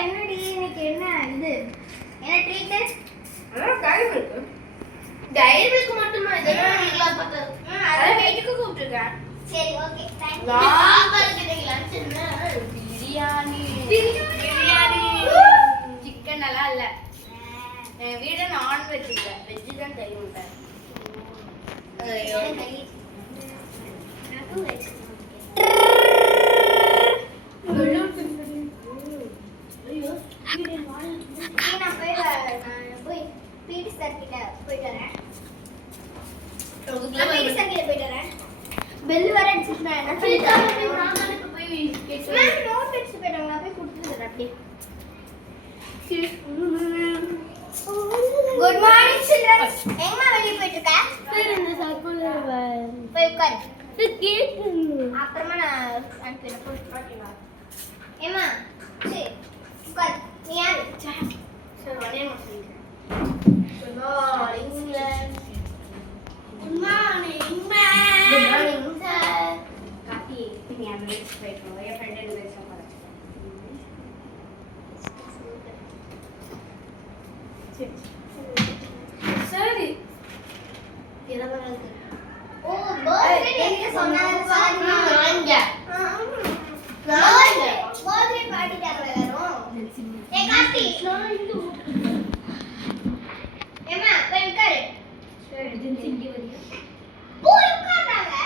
என்னடி இன்னைக்கு என்ன இது என்ன ட்ரீட்? டைரி மில்க் மட்டுமா இதெல்லாம் நீங்களா பார்த்தது? அத வீட்டுக்கு கூப்பிட்டுருக்கேன். சரி ஓகே थैंक यू. சாப்பாடுக்கு லஞ்ச் என்ன? பிரியாணி. சிக்கன் எல்லாம் இல்ல. வீட நான் வெஜ் இல்ல. வெஜ் தான் தெரியும். எனக்கு வெஜ். நான் போய் பிடி சார் கிட்ட போயிட்டு வரேன். பிடி சார் கிட்ட போயிட்டு வரேன். பெல் வர அடிச்சிட்டு நான் என்ன சொல்லிட்டேன்? நான் தானே போய் கேட்டேன். நான் நோட் எடுத்து போயிட்டாங்க. நான் போய் கொடுத்துறேன் அப்படியே. Good morning childrens. எங்கம்மா வெளிய போயிட்டு இருக்க? சார் இந்த சர்க்குலர் போய் உட்காரு. கேக்குங்க. அப்புறமா நான் அனுப்பிடுறேன். போட்டுமா ஏமா சரி உட்காரு. நீ யாரு? சார் வணே மாட்டீங்க. Good morning childrens. Good morning ma'am. Good morning sir. காப்பி நீ அந்த வெயிட் போய்க்கோ. என் ஃப்ரெண்ட் என்ன வெயிட் பண்ணா. சரி. ஓ பர்த்டே என்ன சொன்னாங்க பாருங்க. நாங்க பர்த்டே பார்ட்டிக்காக வரோம். ஏ கார்த்தி ஏமா போய் உட்காரு. சரி ஜிஞ்சி வரியா? போய் உட்காருங்க.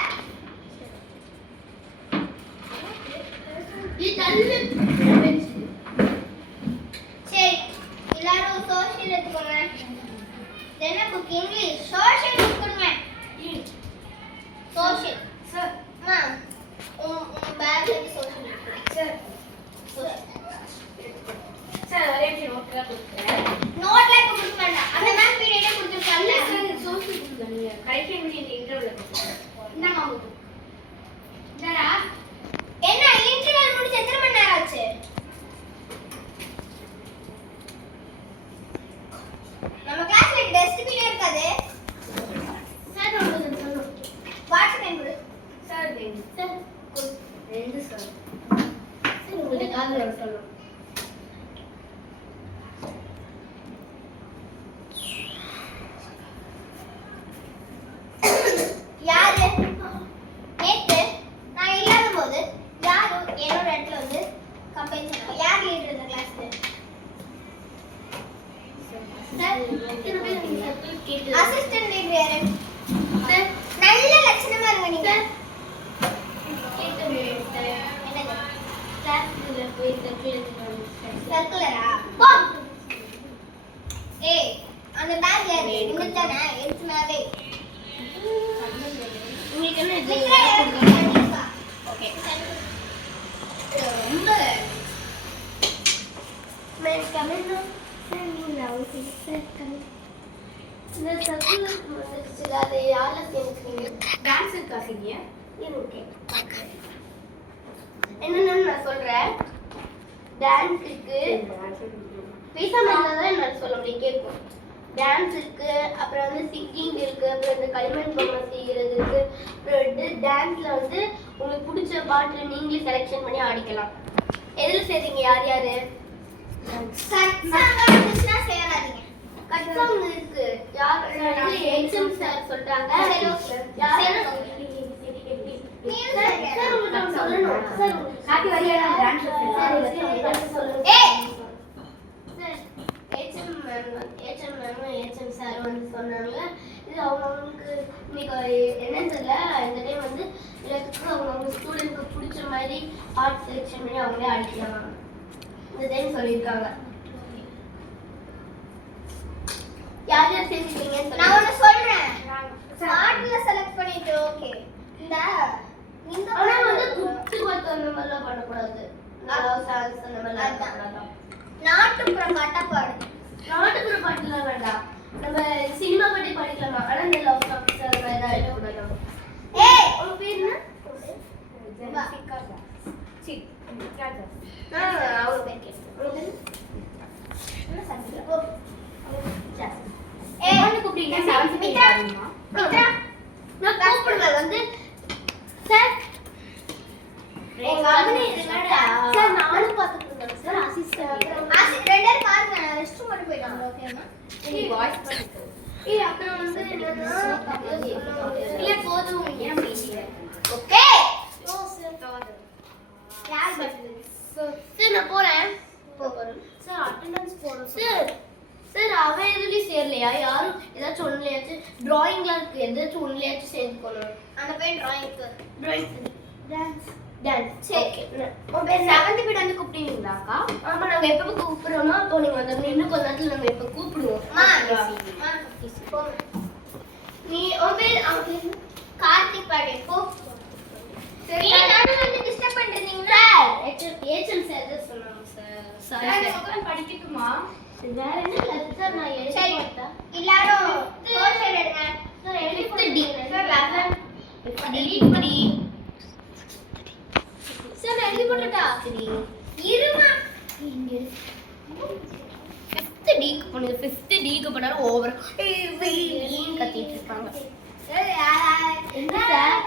நீ தள்ளு. சரி எல்லாரும் சோஷியல் எடுத்துக்கோங்க. என்ன புக் இங்கிலீஷ் சோஷியல் எடுத்துக்கோங்க. சோஷியல் சார் அம்மா பேக்ல இருந்து சோஷியல் எடுத்துக்கோங்க. சார் சார் ஒரே நிமிஷம் நோட்ல கொடுக்கிறேன். நோட்ல கொடுக்க வேண்டாம். அந்த மேம் பீரியடே கொடுத்துருக்காங்க. சார் சோஷியல் கொடுங்க. கரெக்டா இந்த இன்டர்வியூல கொடுங்க. இந்தாங்க உங்களுக்கு. இந்தாடா. என்ன இன்டர்வல் முடிஞ்சு எத்தனை மணி நேரம் ஆச்சு? நம்ம கிளாஸ்ல டஸ்ட்பின் இருக்காது. சார் உங்களுக்கு சொல்லணும். வாட்ச் டைம் கொடு. சார் ரெண்டு சார் ரெண்டு சார் சார் உங்களுக்கு காதுல சொல்லணும். யாரு நேத்து நான் இல்லாத போது யாரு என்னோட இடத்துல வந்து கம்பெனி சொன்னாங்க. யார் லீடர் இந்த கிளாஸ்ல? சார் இத்தனை பேர் நீங்க சர்க்கிள் கேட்டு அசிஸ்டன்ட் லீடர் யாரு? சார் நல்ல லட்சணமா இருங்க நீங்க. கேட்டு என்னது கிளாஸ்ல போய் சர்க்கிள் எடுத்துட்டு சர்க்குலரா? போ. ஏய் அந்த பேக் யாரு? உங்களுக்கு தானே எடுத்துனாவே. உங்களுக்கு என்ன இது விக்ரா கண்டிப்பா. ஓகே ரொம்ப मैं कमेंट से नहीं लाऊंगी सर कमेंट இந்த சர்க்கிள் வந்துச்சு அது யாரல செஞ்சீங்க டான்ஸ் காசிங்க இது ஓகே என்னன்னு நான் சொல்றேன் டான்ஸ் இருக்கு பீசா மேல தான் நான் சொல்ல முடியும் கேட்கும் டான்ஸ் இருக்கு அப்புறம் வந்து சிங்கிங் இருக்கு அப்புறம் இந்த களிமண் பொம்மை செய்யறது இருக்கு அப்புறம் டான்ஸ்ல வந்து உங்களுக்கு பிடிச்ச பாட்டு நீங்களே செலக்ஷன் பண்ணி ஆடிக்கலாம் எதுல செய்றீங்க யார் யாரு சத்சங்கா கிருஷ்ணா சேராதீங்க. கட்சாங் இருக்கு யார் எக்ஸாம் சார் சொல்றாங்க யார் சார் உங்களுக்கு சொல்லணும் சார் காப்பி வரியா டான்ஸ் சொல்லுங்க ஏய் சார் ஏஎச்எம் சார் வந்து சொன்னாங்க இது அவங்களுக்கு இன்னைக்கு என்ன தெரியல இந்த டைம் வந்து எல்லாத்துக்கும் அவங்க ஸ்டூடெண்ட்க்கு பிடிச்ச மாதிரி ஆர்ட் செலெக்ஷன் பண்ணி அவங்களே அடிக்கலாம் இந்த டைம் சொல்லியிருக்காங்க யார் யார் சேர்ந்துட்டீங்கன்னு நான் ஒன்னு சொல்றேன். ஆர்ட்ல செலக்ட் பண்ணிட்டு ஓகே. இந்த ஆனா வந்து குச்சி பத்து அந்த மாதிரிலாம் பண்ணக்கூடாது லவ் சாங்ஸ் அந்த மாதிரிலாம் பண்ணலாம் நாட்டுப்புற பாட்டா பாடு. நாட்டுப்புற பாட்டுலாம் வேண்டாம் நம்ம சினிமா பாட்டே படிக்கலாமா ஆனா இந்த லவ் சாங்ஸ் அந்த மாதிரி தான் எழுதக்கூடாது ஏய் உங்க பேர் என்ன ஜெசிகா சி அவங்க பேர் கேட்குறேன் என்ன சந்தில போ. ஏய் என்ன கூப்பிட்டீங்க செவன்த் மித்ரா மித்ரா நான் கூப்பிடுவேன் வந்து சார் உங்க அண்ணன் இது மேடா. சார் நானும் பார்த்துட்டு இருந்தேன் சார் அசிஸ்டன்ட் சார் நான் போறேன். சார் அட்டெண்டன்ஸ் போடுறோம் சார் சார் அவன் எதுலயும் சேரலையா? யாரும் ஏதாச்சும் ஒண்ணுலயாச்சும் டிராயிங்ல இருக்கு, ஏதாச்சும் ஒண்ணுலயாச்சும் சேர்ந்துக்கணும். அந்த பையன் டிராயிங்க்கு டிராயிங் டான்ஸ் டான்ஸ். சரி. உன் பேர் செவன்த் பீரியட் வந்து கூப்பிட்டீங்களாக்கா? ஆமா, நாங்க எப்ப கூப்பிடுறோமோ அப்போ நீங்க வந்துடணும். இன்னும் கொஞ்ச நேரத்துல நம்ம எப்ப கூப்பிடுவோம். போங்க. நீ உன் பேர் அவன் பேர் என்ன? கார்த்திக் பாடே போ. சரி, ஏன் நானும் வந்து டிஸ்டர்ப் பண்றீங்களா? ஏச்சல் சார் தான் சொன்னாங்க சார். சார் சாரி உட்கார்ந்து படிக்கட்டுமா? வேற என்ன கிளாஸ் சார்? நான் எழுதி சரி. போட்டா எல்லாரும் சோஷியல் எடுங்க. சார் எழுதி 5th D. சார் 11 3 சார் நான் எழுதி போட்டுட்டா. சரி இருமா. இங்க 5th D க்கு போனது. 5th D க்கு போனாலும் ஓவர் ஏன் கத்திட்டு இருக்காங்க. என்ன சார்?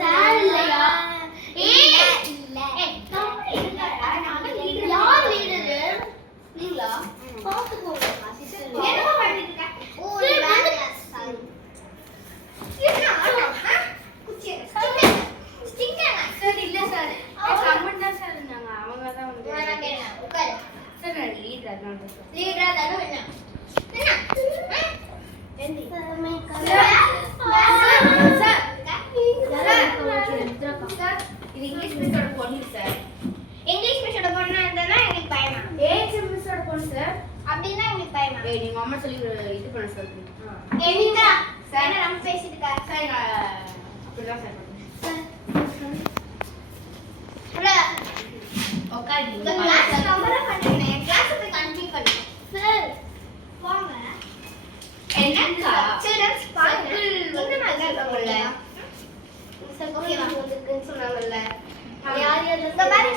சார் இல்லையா? ஏய் இல்ல. யார் லீடர்? நீங்களா? பாத்துக்கோங்க. என்னமா பண்ணிட்டு இருக்க? ஓ, நீ வேற கிளாஸ். சாரி. சார் இல்ல சார். கமெண்ட் தான் சார் இருந்தாங்க. அவங்க தான் வந்து சார் நான் லீடர் அதனால தான் சார். சார் இது இங்கிலீஷ் மிஸ்ஸோட பொண்ணு சார். இங்கிலீஷ் மிஸ்ஸோட பொண்ணா இருந்தா எனக்கு பயமா. ஏஜ் மிஸ்ஸோட பொண்ணு சார். அப்படின்னா எனக்கு பயமா. ஏய் நீங்க அம்மா சொல்லி இது பண்ண சார். எனிதா சார் நம்ம பேசிட்டு இருக்கா. சார் அப்படிதான் சார் பண்ணுங்க. உட்காருங்க. இந்த கிளாஸ் நம்பரா பண்ணிட்டேன். கிளாஸ் போய் கண்டினியூ பண்ணுங்க. சார் வாங்க. என்னக்கா? ஸ்டூடண்ட்ஸ் பாருங்க. இந்த மாதிரி தான் இருக்கும்ல. சார் ஓகேவா? வந்துருக்குன்னு சொன்னாங்கல்ல. யார் யார் இந்த மாதிரி